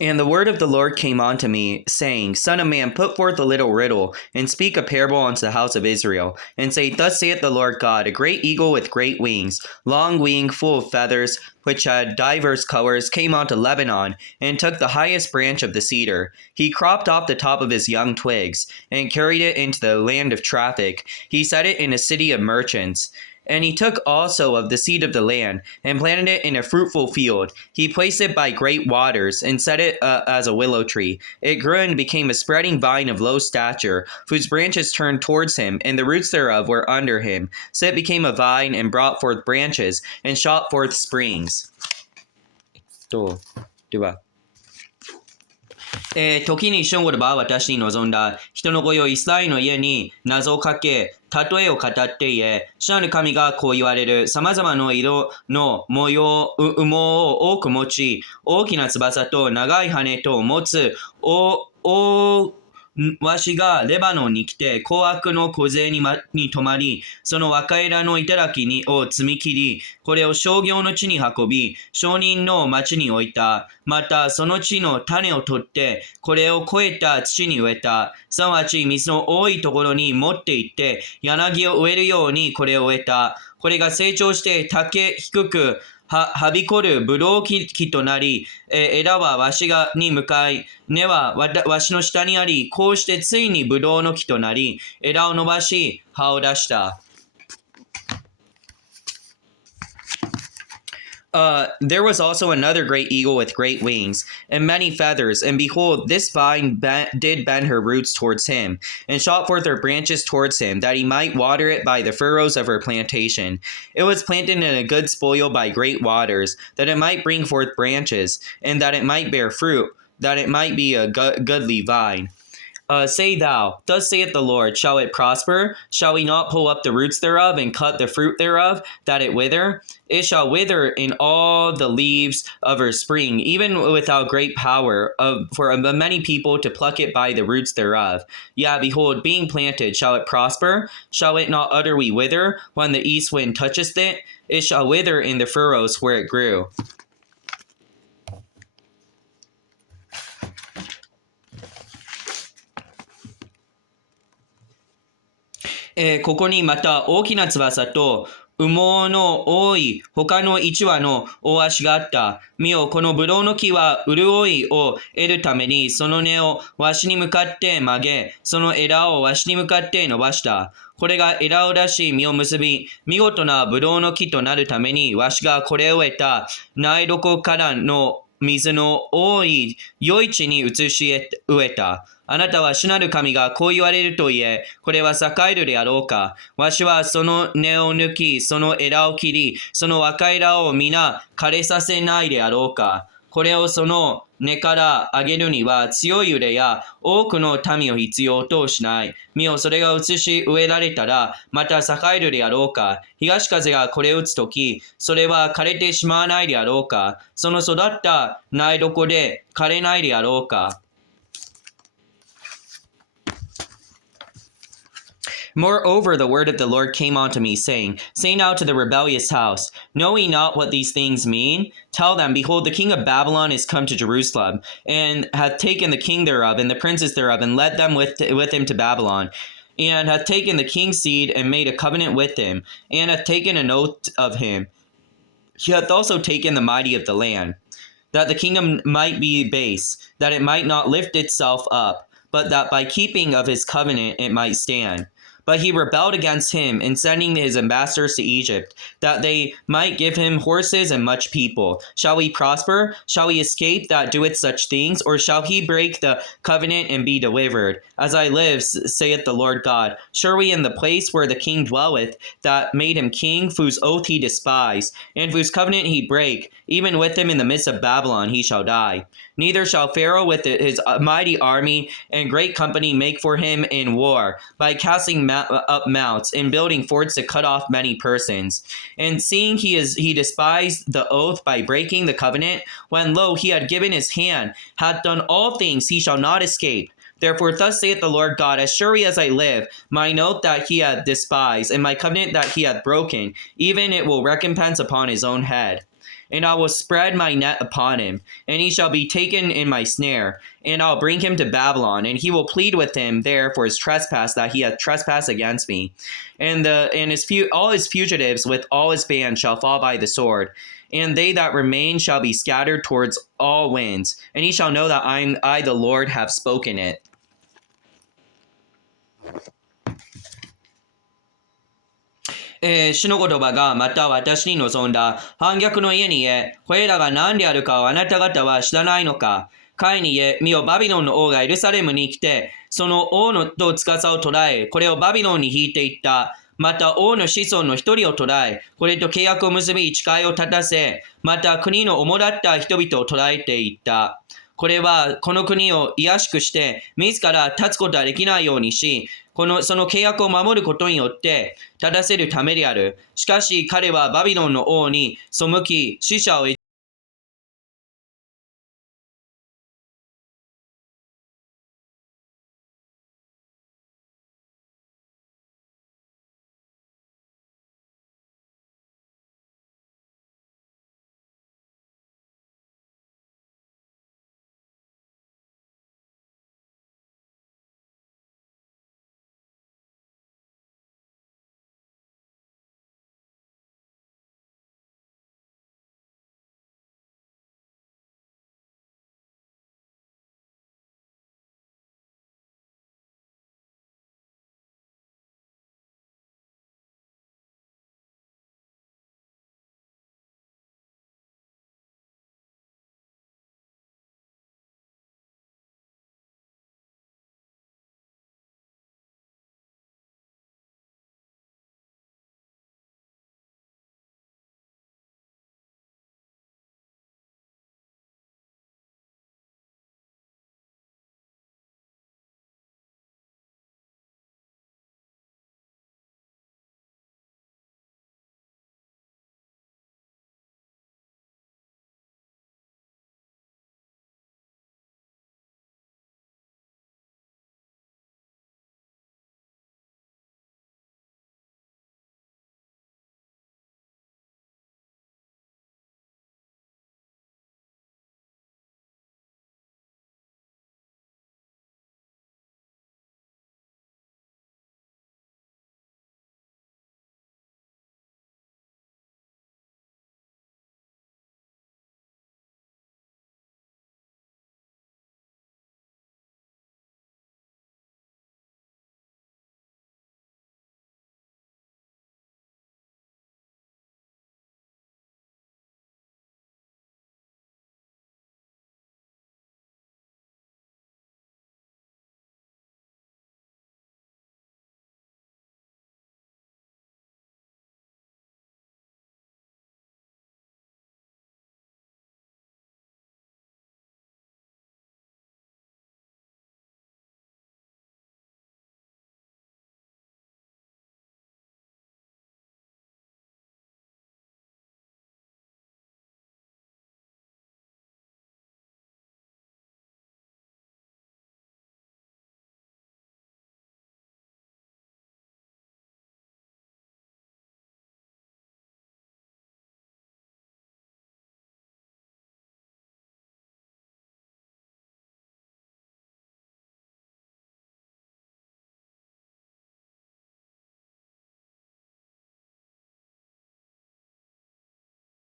And the word of the Lord came unto me, saying, Son of man, put forth a little riddle, and speak a parable unto the house of Israel, and say, Thus saith the Lord God, a great eagle with great wings, long wing, full of feathers, which had divers colors, came unto Lebanon, and took the highest branch of the cedar. He cropped off the top of his young twigs, and carried it into the land of traffic. He set it in a city of merchants. And he took also of the seed of the land, and planted it in a fruitful field. He placed it by great waters, and set it as a willow tree. It grew and became a spreading vine of low stature, whose branches turned towards him, and the roots thereof were under him. So it became a vine, and brought forth branches, and shot forth springs. では時に正午の場は私に望んだ。人の御用イスラエルの家に謎をかけ、例えを語って言え、主なる神がこう言われる。様々な色の模様、羽毛を多く持ち、大きな翼と長い羽と持つ、わしがレバノンに来て、紅白の小勢に泊まり、その若枝の頂を積み切り、これを商業の地に運び、商人の町に置いた。また、その地の種を取って、これを肥えた土に植えた。すなわち、水の多いところに持って行って、柳を植えるようにこれを植えた。これが成長して、竹低く、はびこるブドウ木となり、枝はわしに向かい、根はわしの下にあり、こうしてついにブドウの木となり、枝を伸ばし、葉を出した。There was also another great eagle with great wings and many feathers, and behold, this vine did bend her roots towards him, and shot forth her branches towards him, that he might water it by the furrows of her plantation. It was planted in a good spoil by great waters, that it might bring forth branches, and that it might bear fruit, that it might be a goodly vine. Say thou, Thus saith the Lord, shall it prosper? Shall we not pull up the roots thereof, and cut the fruit thereof, that it wither? It shall wither in all the leaves of her spring, even without great power for many people to pluck it by the roots thereof. Yea, behold, being planted, shall it prosper? Shall it not utterly wither when the east wind toucheth it? It shall wither in the furrows where it grew. ここにまた大きな翼と羽毛の多い他の一羽の大足があった。見よ、このブドウの木は潤いを得るためにその根をわしに向かって曲げ、その枝をわしに向かって伸ばした。これが枝を出し実を結び、見事なブドウの木となるためにわしがこれを得た苗床からの水の多い良い地に移し植えた。あなたは主なる神がこう言われると言え、これは栄えるであろうか。わしはその根を抜き、その枝を切り、その若枝を皆枯れさせないであろうか。これをその根から上げるには強い腕や多くの民を必要としない。見よ、それが移し植えられたら、また栄えるであろうか。東風がこれを打つとき、それは枯れてしまわないであろうか。その育った苗床で枯れないであろうか。Moreover, the word of the Lord came unto me, saying, Say now to the rebellious house, Know ye not what these things mean? Tell them, Behold, the king of Babylon is come to Jerusalem, and hath taken the king thereof, and the princes thereof, and led them with him to Babylon, and hath taken the king's seed, and made a covenant with him, and hath taken an oath of him. He hath also taken the mighty of the land, that the kingdom might be base, that it might not lift itself up, but that by keeping of his covenant it might stand. But he rebelled against him in sending his ambassadors to Egypt, that they might give him horses and much people. Shall we prosper? Shall we escape that doeth such things? Or shall he break the covenant and be delivered? As I live, saith the Lord God, surely in the place where the king dwelleth, that made him king, whose oath he despised, and whose covenant he brake, even with him in the midst of Babylon he shall die. Neither shall Pharaoh with his mighty army and great company make for him in war, by casting up mounts and building forts to cut off many persons. And seeing he despised the oath by breaking the covenant, when lo, he had given his hand, hath done all things, he shall not escape. Therefore thus saith the Lord God, as surely as I live, mine oath that he hath despised, and my covenant that he hath broken, even it will recompense upon his own head. and I will spread my net upon him, and he shall be taken in my snare, and I'll bring him to Babylon, and he will plead with him there for his trespass that he hath trespassed against me. And all his fugitives with all his band shall fall by the sword, and they that remain shall be scattered towards all winds, and he shall know that I the Lord have spoken it. 主の言葉がまた私に望んだ。反逆の家に言え、これらが何であるかをあなた方は知らないのか。彼に言え、見よバビロンの王がエルサレムに来て、その王のと司を捕らえ、これをバビロンに引いていった。また王の子孫の一人を捕らえ、これと契約を結び誓いを立たせ、また国の主だった人々を捕らえていった。これはこの国を卑しくして、自ら立つことはできないようにし、その契約を守ることによって立たせるためである。しかし彼はバビロンの王に背き、死者をエ